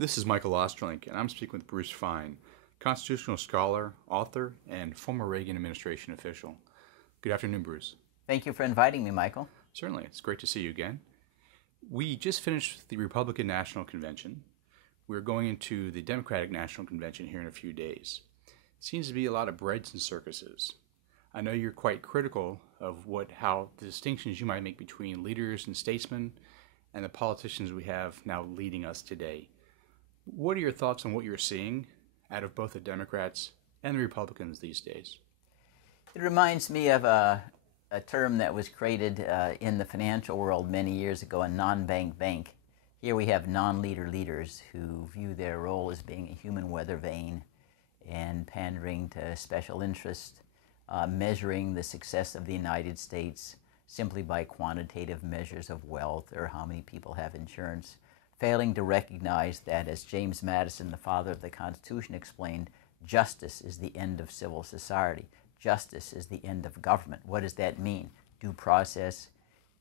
This is Michael Ostrolenk, and I'm speaking with Bruce Fein, constitutional scholar, author, and former Reagan administration official. Good afternoon, Bruce. Thank you for inviting me, Michael. Certainly. It's great to see you again. We just finished the Republican National Convention. We're going into the Democratic National Convention here in a few days. It seems to be a lot of breads and circuses. I know you're quite critical of how the distinctions you might make between leaders and statesmen and the politicians we have now leading us today. What are your thoughts on what you're seeing out of both the Democrats and the Republicans these days? It reminds me of a term that was created in the financial world many years ago, a non-bank bank. Here we have non-leader leaders who view their role as being a human weather vane and pandering to special interests, measuring the success of the United States simply by quantitative measures of wealth or how many people have insurance, failing to recognize that, as James Madison, the father of the Constitution, explained, justice is the end of civil society. Justice is the end of government. What does that mean? Due process,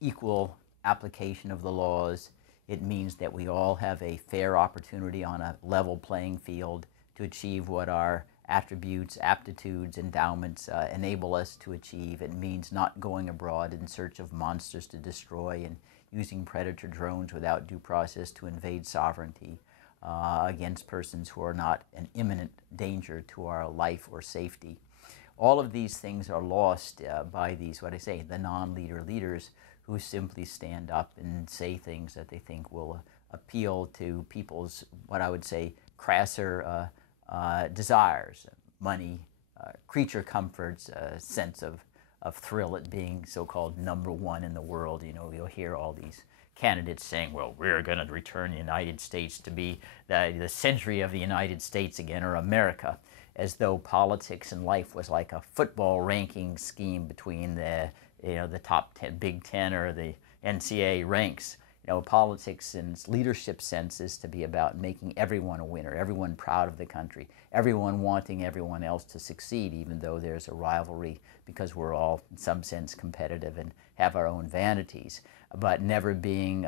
equal application of the laws. It means that we all have a fair opportunity on a level playing field to achieve what our attributes, aptitudes, endowments enable us to achieve. It means not going abroad in search of monsters to destroy and using predator drones without due process to invade sovereignty against persons who are not an imminent danger to our life or safety. All of these things are lost by these, the non-leader leaders who simply stand up and say things that they think will appeal to people's, what I would say, crasser desires, money, creature comforts, sense of thrill at being so-called number one in the world. You know, you'll hear all these candidates saying, well, we're going to return the United States to be the century of the United States again, or America, as though politics and life was like a football ranking scheme between the top 10, Big Ten or the NCAA ranks. You know, politics in its leadership sense is to be about making everyone a winner, everyone proud of the country, everyone wanting everyone else to succeed, even though there's a rivalry because we're all, in some sense, competitive and have our own vanities, but never being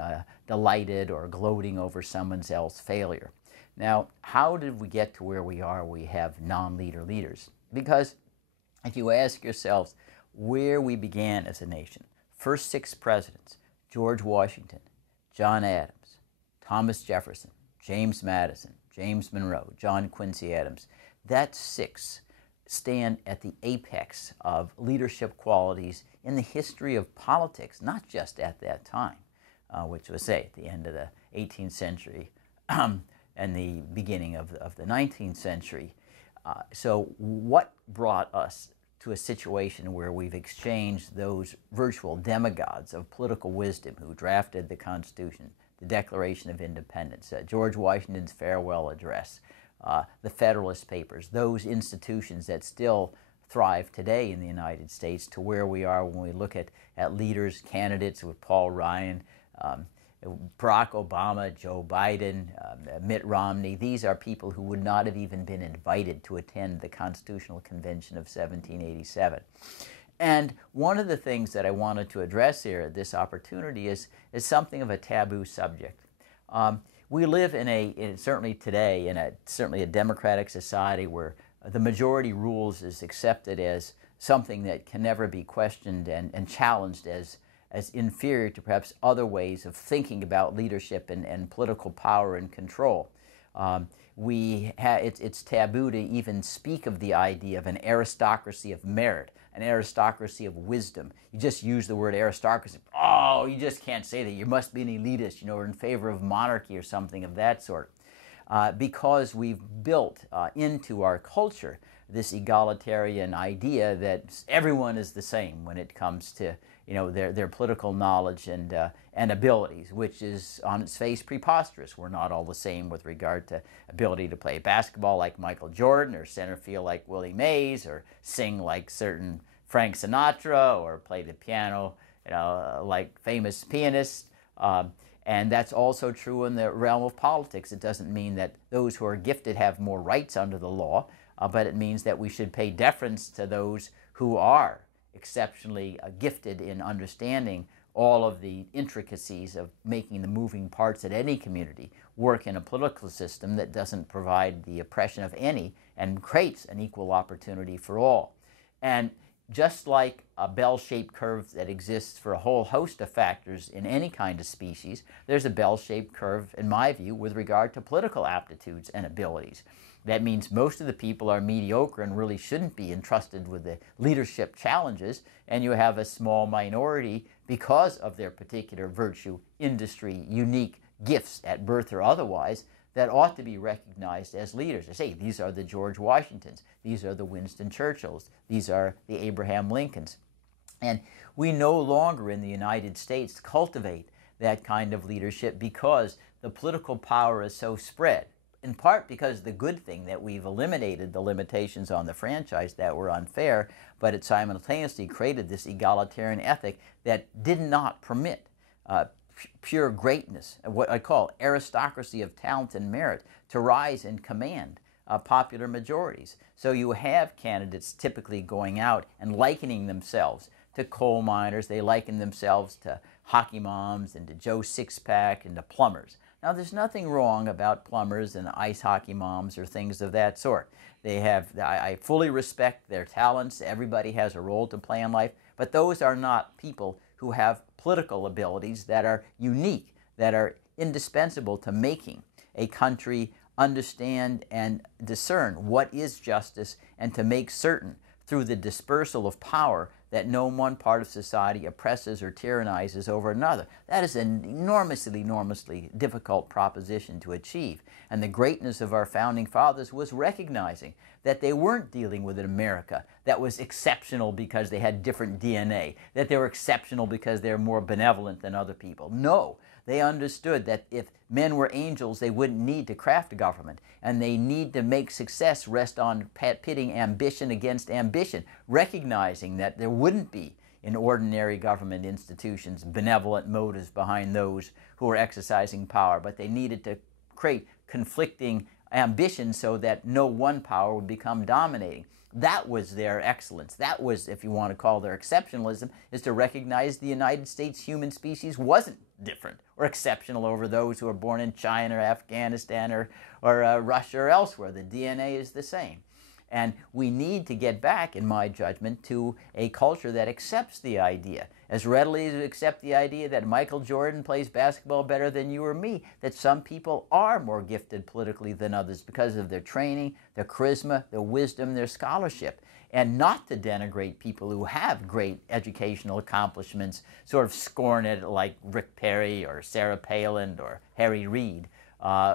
delighted or gloating over someone else's failure. Now, how did we get to where we are? We have non-leader leaders. Because if you ask yourselves where we began as a nation, first 6 presidents, George Washington, John Adams, Thomas Jefferson, James Madison, James Monroe, John Quincy Adams, that 6 stand at the apex of leadership qualities in the history of politics, not just at that time, which was, say, at the end of the 18th century and the beginning of the 19th century. So what brought us to a situation where we've exchanged those virtual demigods of political wisdom who drafted the Constitution, the Declaration of Independence, George Washington's farewell address, the Federalist Papers, those institutions that still thrive today in the United States, to where we are when we look at leaders, candidates with Paul Ryan, Barack Obama, Joe Biden, Mitt Romney. These are people who would not have even been invited to attend the Constitutional Convention of 1787. And one of the things that I wanted to address here at this opportunity is something of a taboo subject. We live certainly today, in certainly a democratic society where the majority rules is accepted as something that can never be questioned and challenged as inferior to perhaps other ways of thinking about leadership and political power and control. It's taboo to even speak of the idea of an aristocracy of merit, an aristocracy of wisdom. You just use the word aristocracy. Oh, you just can't say that. You must be an elitist, or in favor of monarchy or something of that sort. Because we've built into our culture this egalitarian idea that everyone is the same when it comes to their political knowledge and abilities, which is on its face preposterous. We're not all the same with regard to ability to play basketball like Michael Jordan, or center field like Willie Mays, or sing like certain Frank Sinatra, or play the piano like famous pianists. And that's also true in the realm of politics. It doesn't mean that those who are gifted have more rights under the law, but it means that we should pay deference to those who are exceptionally gifted in understanding all of the intricacies of making the moving parts at any community work in a political system that doesn't provide the oppression of any and creates an equal opportunity for all. And just like a bell-shaped curve that exists for a whole host of factors in any kind of species, there's a bell-shaped curve, in my view, with regard to political aptitudes and abilities. That means most of the people are mediocre and really shouldn't be entrusted with the leadership challenges, and you have a small minority, because of their particular virtue, industry, unique gifts at birth or otherwise, that ought to be recognized as leaders. I say, these are the George Washingtons, these are the Winston Churchills, these are the Abraham Lincolns. And we no longer in the United States cultivate that kind of leadership because the political power is so spread. In part because the good thing that we've eliminated the limitations on the franchise that were unfair, but it simultaneously created this egalitarian ethic that did not permit pure greatness, what I call aristocracy of talent and merit, to rise and command popular majorities. So you have candidates typically going out and likening themselves to coal miners. They liken themselves to hockey moms and to Joe Sixpack and to plumbers. Now, there's nothing wrong about plumbers and ice hockey moms or things of that sort. They have, I fully respect their talents. Everybody has a role to play in life, but those are not people who have political abilities that are unique, that are indispensable to making a country understand and discern what is justice, and to make certain through the dispersal of power that no one part of society oppresses or tyrannizes over another. That is an enormously difficult proposition to achieve. And the greatness of our founding fathers was recognizing that they weren't dealing with an America that was exceptional because they had different DNA, that they were exceptional because they were more benevolent than other people. No, they understood that if men were angels, they wouldn't need to craft a government, and they need to make success rest on pitting ambition against ambition, recognizing that there wouldn't be in ordinary government institutions benevolent motives behind those who were exercising power, but they needed to create conflicting ambitions so that no one power would become dominating. That was their excellence. That was, if you want to call their exceptionalism, is to recognize the United States human species wasn't different or exceptional over those who were born in China or Afghanistan or Russia or elsewhere. The DNA is the same. And we need to get back, in my judgment, to a culture that accepts the idea, as readily as we accept the idea that Michael Jordan plays basketball better than you or me, that some people are more gifted politically than others because of their training, their charisma, their wisdom, their scholarship, and not to denigrate people who have great educational accomplishments, sort of scorn it like Rick Perry or Sarah Palin or Harry Reid.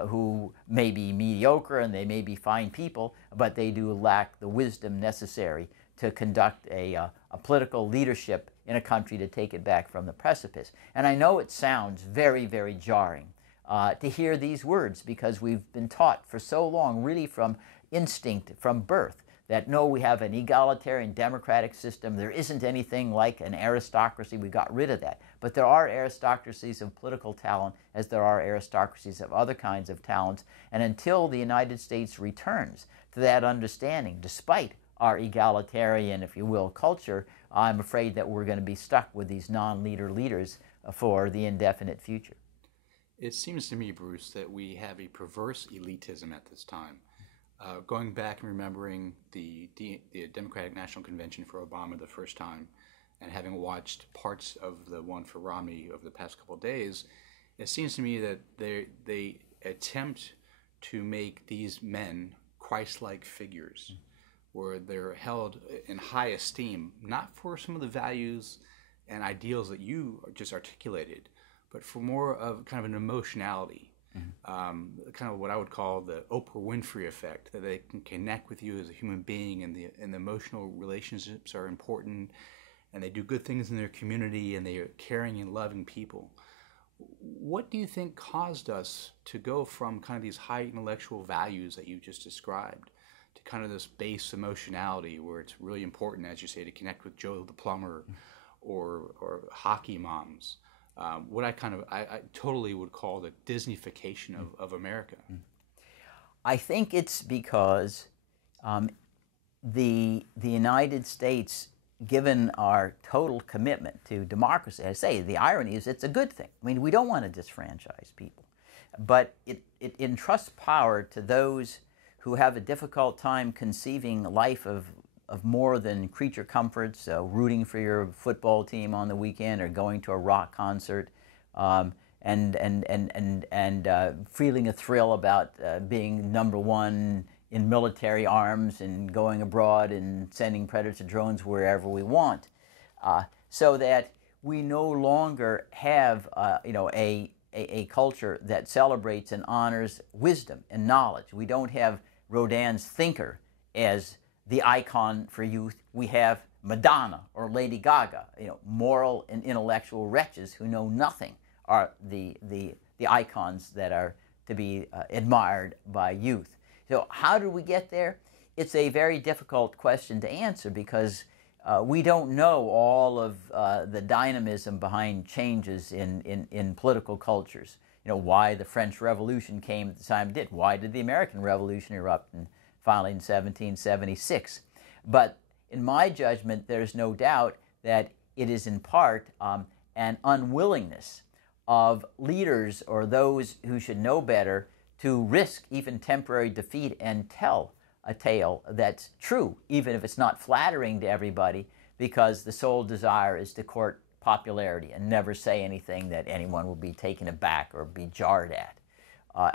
Who may be mediocre and they may be fine people, but they do lack the wisdom necessary to conduct a political leadership in a country to take it back from the precipice. And I know it sounds very jarring to hear these words, because we've been taught for so long, really from instinct, from birth, that no, we have an egalitarian democratic system. There isn't anything like an aristocracy. We got rid of that. But there are aristocracies of political talent as there are aristocracies of other kinds of talents. And until the United States returns to that understanding, despite our egalitarian, if you will, culture, I'm afraid that we're going to be stuck with these non-leader leaders for the indefinite future. It seems to me, Bruce, that we have a perverse elitism at this time. Going back and remembering the Democratic National Convention for Obama the first time, and having watched parts of the one for Romney over the past couple of days, it seems to me that they attempt to make these men Christ-like figures, where they're held in high esteem, not for some of the values and ideals that you just articulated, but for more of kind of an emotionality. Kind of what I would call the Oprah Winfrey effect, that they can connect with you as a human being, and the emotional relationships are important, and they do good things in their community, and they are caring and loving people. What do you think caused us to go from kind of these high intellectual values that you just described to kind of this base emotionality, where it's really important, as you say, to connect with Joe the plumber or hockey moms? What I totally would call the Disneyfication of America. I think it's because the United States given our total commitment to democracy, I say the irony is it's a good thing. I mean, we don't want to disfranchise people, but it entrusts power to those who have a difficult time conceiving life of more than creature comforts, rooting for your football team on the weekend or going to a rock concert, and feeling a thrill about being number one in military arms and going abroad and sending predator drones wherever we want, so that we no longer have a culture that celebrates and honors wisdom and knowledge. We don't have Rodin's thinker as the icon for youth. We have Madonna or Lady Gaga, moral and intellectual wretches who know nothing are the icons that are to be admired by youth. So how do we get there? It's a very difficult question to answer because we don't know all of the dynamism behind changes in political cultures. Why the French Revolution came at the time it did. Why did the American Revolution erupt finally in 1776? But in my judgment, there's no doubt that it is in part an unwillingness of leaders or those who should know better to risk even temporary defeat and tell a tale that's true, even if it's not flattering to everybody, because the sole desire is to court popularity and never say anything that anyone will be taken aback or be jarred at.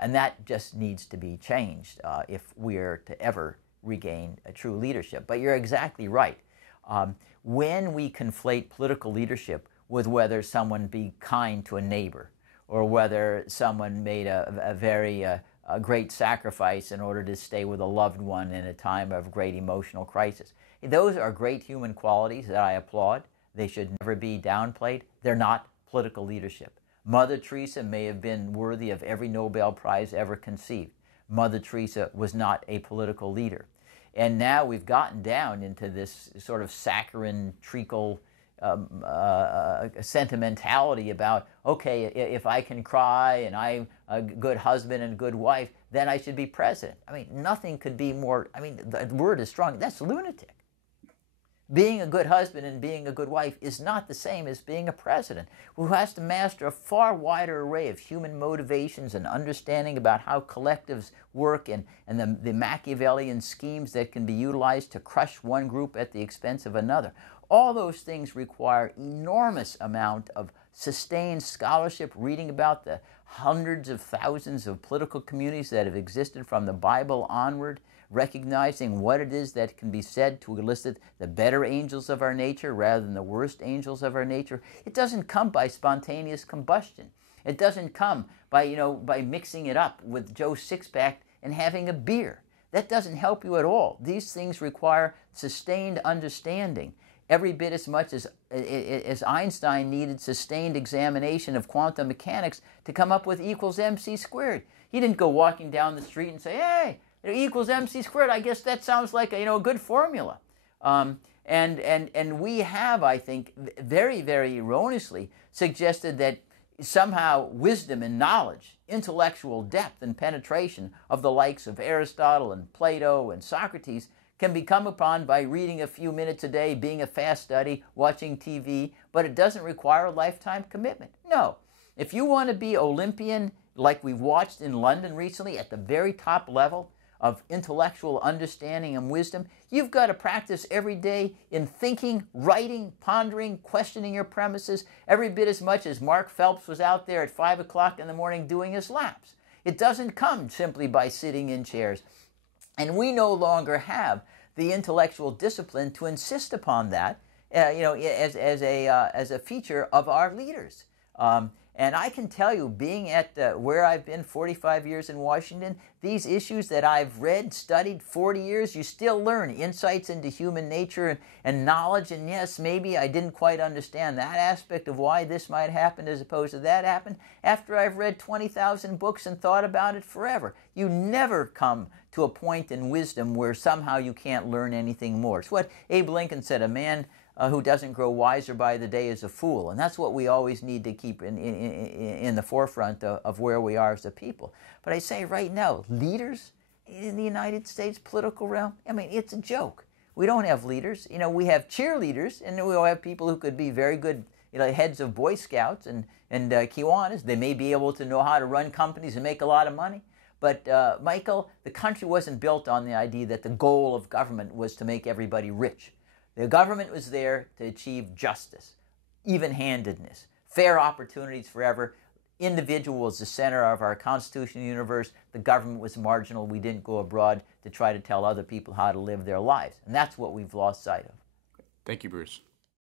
And that just needs to be changed if we're to ever regain a true leadership. But you're exactly right. When we conflate political leadership with whether someone be kind to a neighbor or whether someone made a very great sacrifice in order to stay with a loved one in a time of great emotional crisis, those are great human qualities that I applaud. They should never be downplayed. They're not political leadership. Mother Teresa may have been worthy of every Nobel Prize ever conceived. Mother Teresa was not a political leader. And now we've gotten down into this sort of saccharine treacle sentimentality about, okay, if I can cry and I'm a good husband and a good wife, then I should be president. I mean, nothing could be more, the word is strong. That's lunatic. Being a good husband and being a good wife is not the same as being a president who has to master a far wider array of human motivations and understanding about how collectives work and the Machiavellian schemes that can be utilized to crush one group at the expense of another. All those things require enormous amount of sustained scholarship, reading about the hundreds of thousands of political communities that have existed from the Bible onward, recognizing what it is that can be said to elicit the better angels of our nature rather than the worst angels of our nature. It doesn't come by spontaneous combustion. It doesn't come by mixing it up with Joe Sixpack and having a beer. That doesn't help you at all. These things require sustained understanding, every bit as much as Einstein needed sustained examination of quantum mechanics to come up with E equals mc squared. He didn't go walking down the street and say, hey, E equals mc squared, I guess that sounds like a good formula. And we have, I think, very, very erroneously suggested that somehow wisdom and knowledge, intellectual depth and penetration of the likes of Aristotle and Plato and Socrates can be come upon by reading a few minutes a day, being a fast study, watching TV, but it doesn't require a lifetime commitment. No. If you want to be Olympian, like we've watched in London recently, at the very top level of intellectual understanding and wisdom, you've got to practice every day in thinking, writing, pondering, questioning your premises, every bit as much as Mark Phelps was out there at 5 o'clock in the morning doing his laps. It doesn't come simply by sitting in chairs. And we no longer have the intellectual discipline to insist upon that, as a feature of our leaders. And I can tell you, being at where I've been 45 years in Washington, these issues that I've read, studied 40 years, you still learn insights into human nature and knowledge. And yes, maybe I didn't quite understand that aspect of why this might happen as opposed to that happened after I've read 20,000 books and thought about it forever. You never come to a point in wisdom where somehow you can't learn anything more. It's what Abe Lincoln said, a man who doesn't grow wiser by the day is a fool. And that's what we always need to keep in the forefront of where we are as a people. But I say right now, leaders in the United States political realm, it's a joke. We don't have leaders. We have cheerleaders, and we have people who could be very good, heads of Boy Scouts and Kiwanis. They may be able to know how to run companies and make a lot of money. But, Michael, the country wasn't built on the idea that the goal of government was to make everybody rich. The government was there to achieve justice, even-handedness, fair opportunities forever. Individual was the center of our constitutional universe. The government was marginal. We didn't go abroad to try to tell other people how to live their lives. And that's what we've lost sight of. Thank you, Bruce.